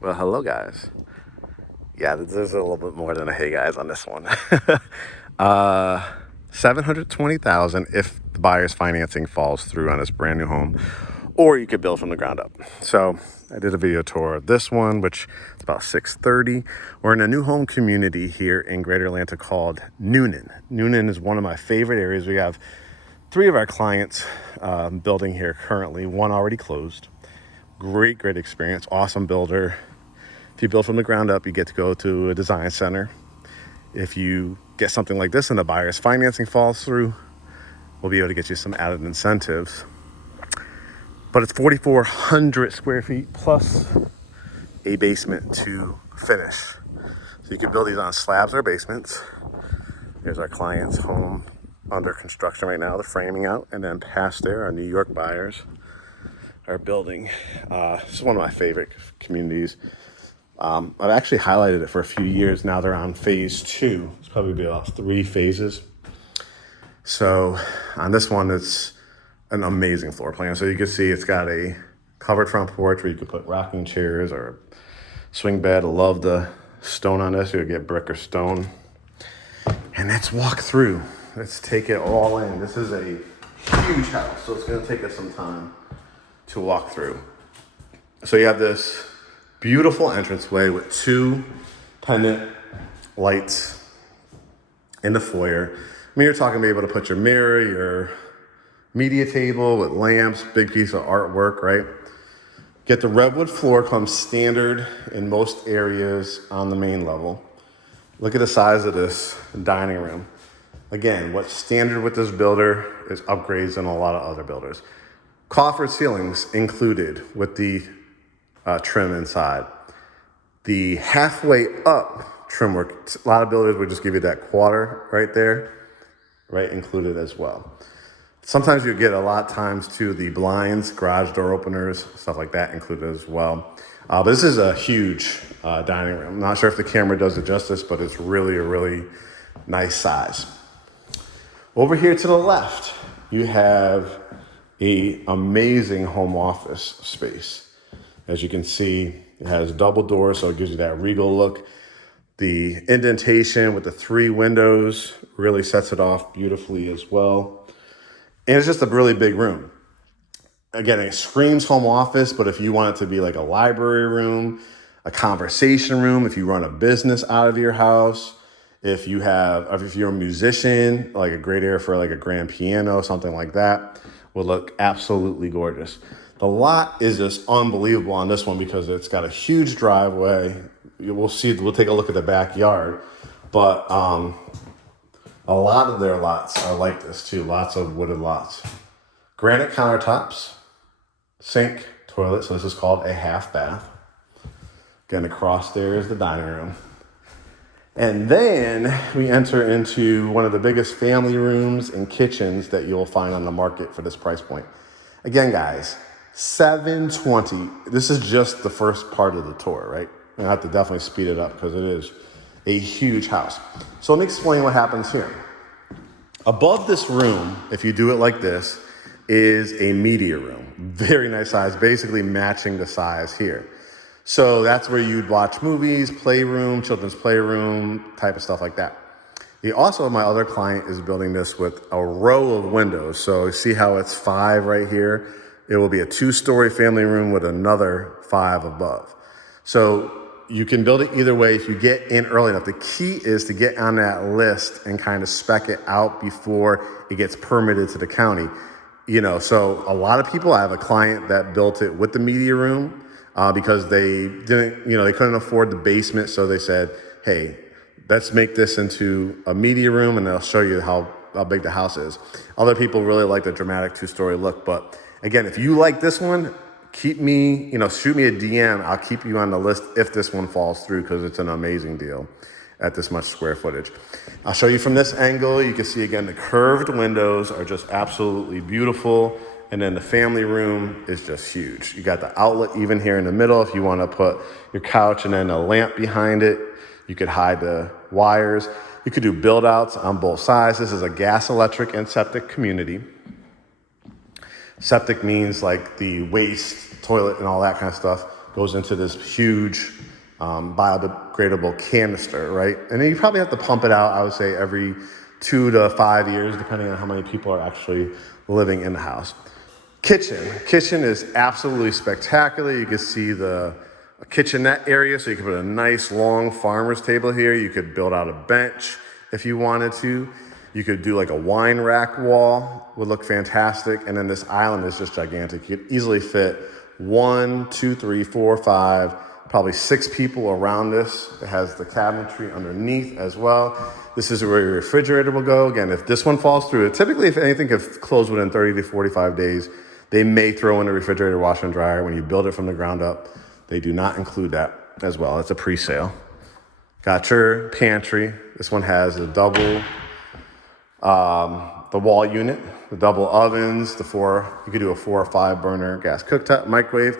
Well, hello, guys. Yeah, there's a little bit more than a hey, guys on this one. 720,000 if the buyer's financing falls through on this brand new home, or you could build from the ground up. So I did a video tour of this one, which is about 630. We're in a new home community here in Greater Atlanta called Newnan. Newnan is one of my favorite areas. We have 3 of our clients building here currently. One already closed. Great experience. Awesome builder. If you build from the ground up, you get to go to a design center. If you get something like this and the buyer's financing falls through, we'll be able to get you some added incentives. But it's 4,400 square feet plus a basement to finish. So you can build these on slabs or basements. Here's our client's home under construction right now, the framing out, and then past there, our New York buyers are building. This is one of my favorite communities. I've actually highlighted it for a few years now. They're on phase 2. It's probably be about 3 phases. So on this one, it's an amazing floor plan. So you can see it's got a covered front porch where you could put rocking chairs or a swing bed. I love the stone on this. You'll get brick or stone. And let's walk through. Let's take it all in. This is a huge house, so it's going to take us some time to walk through. So you have this beautiful entranceway with 2 pendant lights in the foyer. I mean, you're talking being able to put your mirror, your media table with lamps, big piece of artwork, right? Get the redwood floor, comes standard in most areas on the main level. Look at the size of this dining room. Again, what's standard with this builder is upgrades in a lot of other builders. Coffered ceilings included with the trim inside. The halfway up trim work, a lot of builders would just give you that quarter right there, right, included as well. Sometimes you get a lot of times too the blinds, garage door openers, stuff like that included as well. But this is a huge dining room. I'm not sure if the camera does it justice, but it's really a really nice size. Over here to the left, you have an amazing home office space. As you can see, it has double doors, so it gives you that regal look. The indentation with the 3 windows really sets it off beautifully as well. And it's just a really big room. Again, it screams home office, but if you want it to be like a library room, a conversation room, if you run a business out of your house, if you're a musician, like a great area for like a grand piano, something like that, will look absolutely gorgeous. The lot is just unbelievable on this one because it's got a huge driveway. We'll take a look at the backyard, but a lot of their lots are like this too, lots of wooded lots. Granite countertops, sink, toilet, so this is called a half bath. Again, across there is the dining room. And then we enter into one of the biggest family rooms and kitchens that you'll find on the market for this price point. Again, guys, $720. This is just the first part of the tour, right? I have to definitely speed it up because it is a huge house. So let me explain what happens here. Above this room, if you do it like this, is a media room. Very nice size, basically matching the size here. So that's where you'd watch movies, playroom, children's playroom, type of stuff like that. My other client is building this with a row of windows. So see how it's 5 right here? It will be a 2-story family room with another 5 above. So you can build it either way if you get in early enough. The key is to get on that list and kind of spec it out before it gets permitted to the county. So a lot of people, I have a client that built it with the media room because they couldn't afford the basement. So they said, hey, let's make this into a media room and I'll show you how big the house is. Other people really like the dramatic 2-story look. But again, if you like this one, shoot me a DM. I'll keep you on the list if this one falls through because it's an amazing deal at this much square footage. I'll show you from this angle. You can see again, the curved windows are just absolutely beautiful. And then the family room is just huge. You got the outlet even here in the middle. If you want to put your couch and then a lamp behind it, you could hide the wires. You could do build outs on both sides. This is a gas, electric, and septic community. Septic means like the waste, toilet, and all that kind of stuff goes into this huge biodegradable canister, right? And then you probably have to pump it out, I would say, every 2 to 5 years, depending on how many people are actually living in the house. Kitchen is absolutely spectacular. You can see the kitchenette area, so you can put a nice long farmer's table here. You could build out a bench if you wanted to. You could do like a wine rack wall, would look fantastic. And then this island is just gigantic. You could easily fit 1, 2, 3, 4, 5, probably 6 people around this. It has the cabinetry underneath as well. This is where your refrigerator will go. Again, if this one falls through, typically if anything could close within 30 to 45 days, they may throw in a refrigerator, washer, and dryer when you build it from the ground up. They do not include that as well. It's a pre-sale. Got your pantry. This one has a double, the wall unit, the double ovens, you could do a 4 or 5 burner gas cooktop, microwave.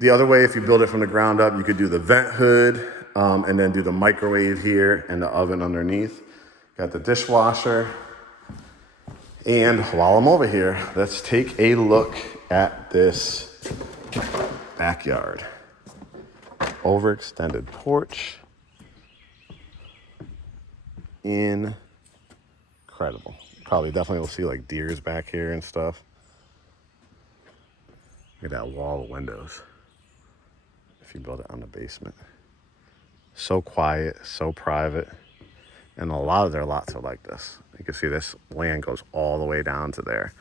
The other way, if you build it from the ground up, you could do the vent hood and then do the microwave here and the oven underneath. Got the dishwasher. And while I'm over here, let's take a look at this backyard. Overextended porch. Incredible. Probably definitely will see like deers back here and stuff. Look at that wall of windows. If you build it on the basement. So quiet, so private. And a lot of their lots are like this. You can see this land goes all the way down to there.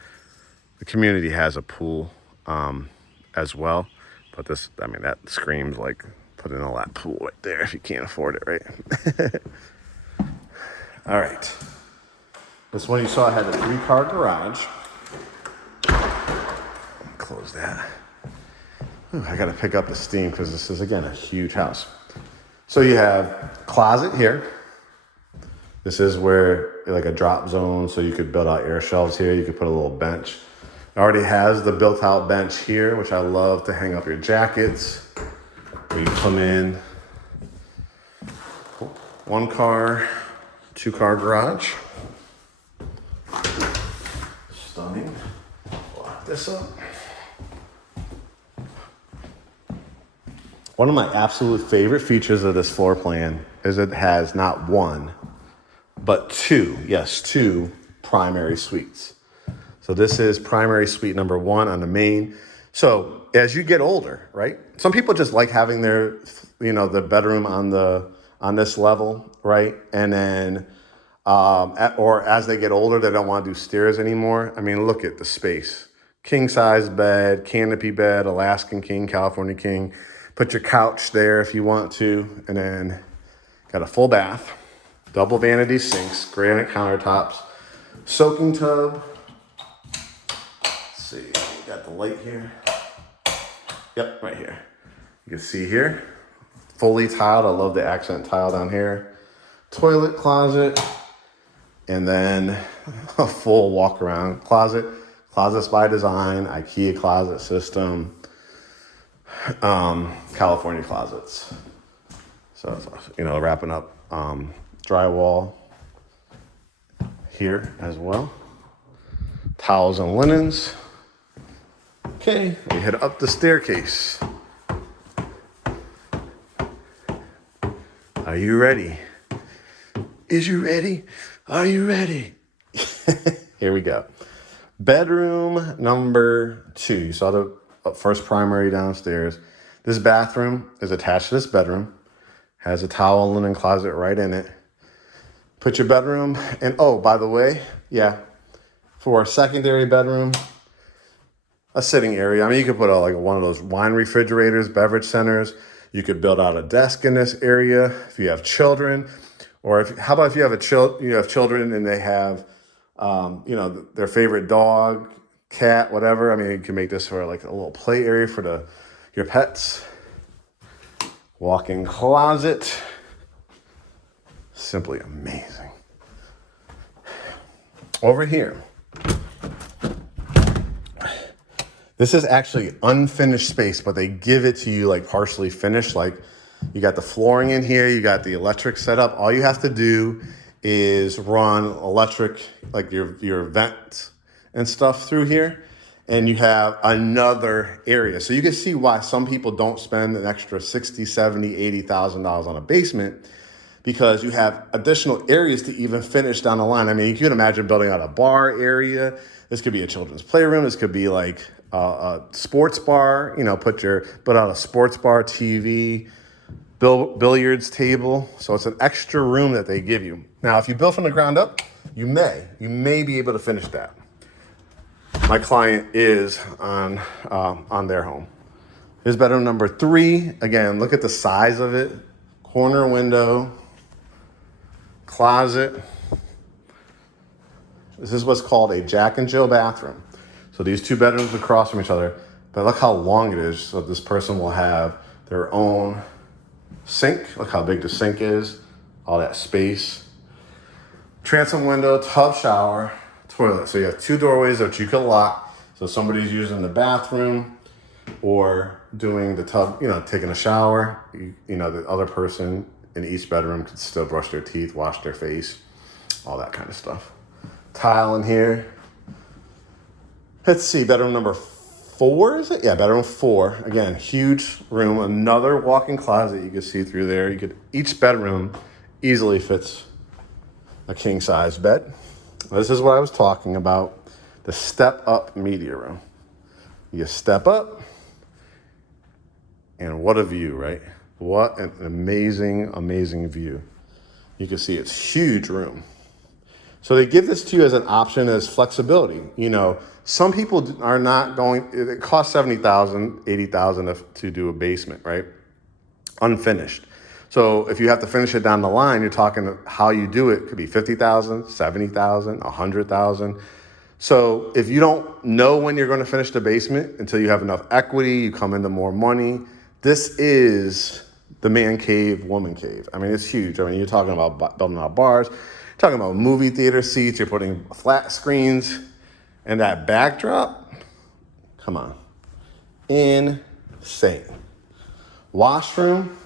The community has a pool as well. But this, I mean, that screams like put in a lap pool right there if you can't afford it, right? All right. This one you saw had a 3-car garage. Close that. Ooh, I got to pick up the steam because this is, again, a huge house. So you have closet here. This is where like a drop zone, so you could build out air shelves here. You could put a little bench. It already has the built out bench here, which I love to hang up your jackets. Where you come in, 1-car, 2-car garage. Stunning. Lock this up. One of my absolute favorite features of this floor plan is it has not 1, but 2, yes, 2 primary suites. So this is primary suite number 1 on the main. So as you get older, right? Some people just like having their, the bedroom on this level, right? And then, or as they get older, they don't want to do stairs anymore. I mean, look at the space. King size bed, canopy bed, Alaskan king, California king. Put your couch there if you want to. And then got a full bath, double vanity sinks, granite countertops, soaking tub. Let's see, got the light here. Yep, right here. You can see here, fully tiled. I love the accent tile down here. Toilet closet, and then a full walk around closet. Closets by design, IKEA closet system, California closets. So, wrapping up drywall here as well. Towels and linens. Okay, we head up the staircase. Are you ready? Is you ready? Are you ready? Here we go. Bedroom number 2. You saw the first primary downstairs. This bathroom is attached to this bedroom. Has a towel and linen closet right in it. Put your bedroom, and oh, by the way, yeah, for a secondary bedroom, a sitting area. I mean, you could put one of those wine refrigerators, beverage centers. You could build out a desk in this area if you have children, or how about if you have children and they have, their favorite dog, cat, whatever. I mean, you can make this for like a little play area for your pets. Walk-in closet. Simply amazing. Over here. This is actually unfinished space, but they give it to you like partially finished. Like you got the flooring in here, you got the electric set up. All you have to do is run electric, like your vents and stuff through here. and you have another area. So you can see why some people don't spend an extra $60,000, $70,000, $80,000 on a basement, because you have additional areas to even finish down the line. I mean, you can imagine building out a bar area. This could be a children's playroom. This could be like a sports bar, you know, put out a sports bar, TV, billiards table. So it's an extra room that they give you. Now, if you build from the ground up, you may be able to finish that. My client is on their home. Here's bedroom number 3. Again, look at the size of it. Corner window, closet. This is what's called a Jack and Jill bathroom. So these 2 bedrooms across from each other, but look how long it is. So this person will have their own sink. Look how big the sink is, all that space. Transom window, tub shower, toilet. So you have 2 doorways that you can lock. So somebody's using the bathroom or doing the tub, you know, taking a shower. You know, the other person in each bedroom could still brush their teeth, wash their face, all that kind of stuff. Tile in here. Let's see, bedroom number 4, is it? Yeah, bedroom 4. Again, huge room, another walk-in closet you can see through there. Each bedroom easily fits a king-size bed. This is what I was talking about, the step-up media room. You step up, and what a view, right? What an amazing, amazing view. You can see it's huge room. So they give this to you as an option, as flexibility. You know, some people are not going, it costs $70,000, $80,000 to do a basement, right? Unfinished. So if you have to finish it down the line, you're talking how you do it could be $50,000, $70,000, $100,000. So if you don't know when you're going to finish the basement until you have enough equity, you come into more money. This is the man cave, woman cave. I mean, it's huge. I mean, you're talking about building out bars, you're talking about movie theater seats, you're putting flat screens, and that backdrop, come on, insane. Washroom,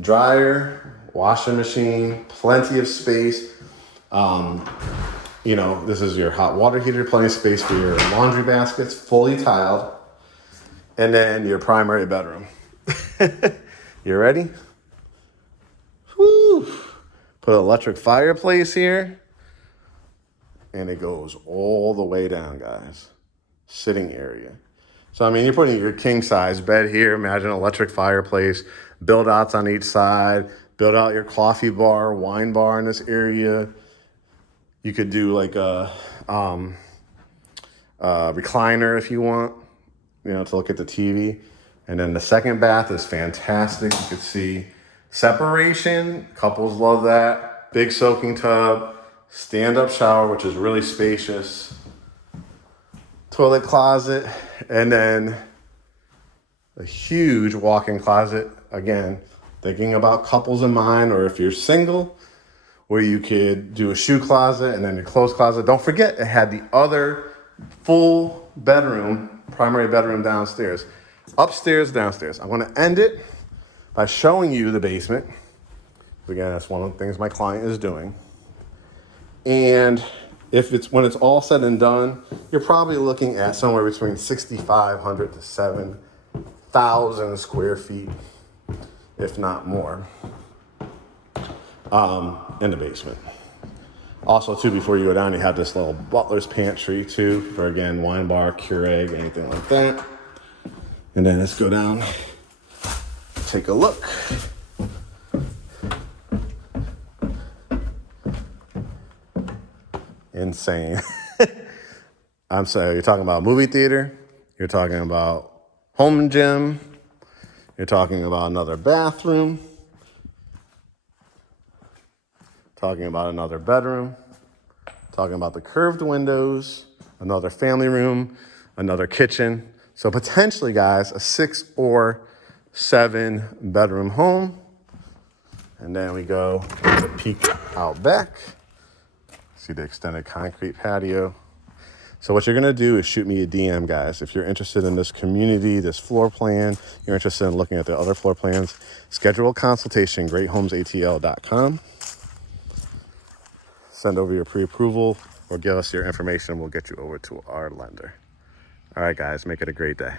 dryer, washing machine, plenty of space. You know, this is your hot water heater, plenty of space for your laundry baskets, fully tiled. And then your primary bedroom. You ready? Woo! Put an electric fireplace here. And it goes all the way down, guys. Sitting area. So, I mean, you're putting your king-size bed here. Imagine an electric fireplace. Build outs on each side. Build out your coffee bar, wine bar in this area. You could do like a recliner if you want, you know, to look at the TV. And then the second bath is fantastic. You can see separation. Couples love that. Big soaking tub. Stand-up shower, which is really spacious. Toilet closet. And then a huge walk-in closet. Again, thinking about couples in mind, or if you're single, where you could do a shoe closet and then your clothes closet. Don't forget, it had the other full bedroom, primary bedroom downstairs. Upstairs, downstairs. I'm gonna end it by showing you the basement. Again, that's one of the things my client is doing. And when it's all said and done, you're probably looking at somewhere between 6,500 to 7,000 square feet, if not more. In the basement. Also, too, before you go down, you have this little butler's pantry, too, for, again, wine bar, Keurig, anything like that. And then let's go down, take a look. Insane. I'm sorry, you're talking about movie theater, you're talking about home gym, you're talking about another bathroom, talking about another bedroom, talking about the curved windows, another family room, another kitchen. So potentially, guys, a 6 or 7 bedroom home. And then we go to peek out back. See the extended concrete patio. So what you're gonna do is shoot me a DM, guys. If you're interested in this community, this floor plan, you're interested in looking at the other floor plans, schedule a consultation, GreatHomesATL.com. Send over your pre-approval or give us your information. We'll get you over to our lender. All right, guys, make it a great day.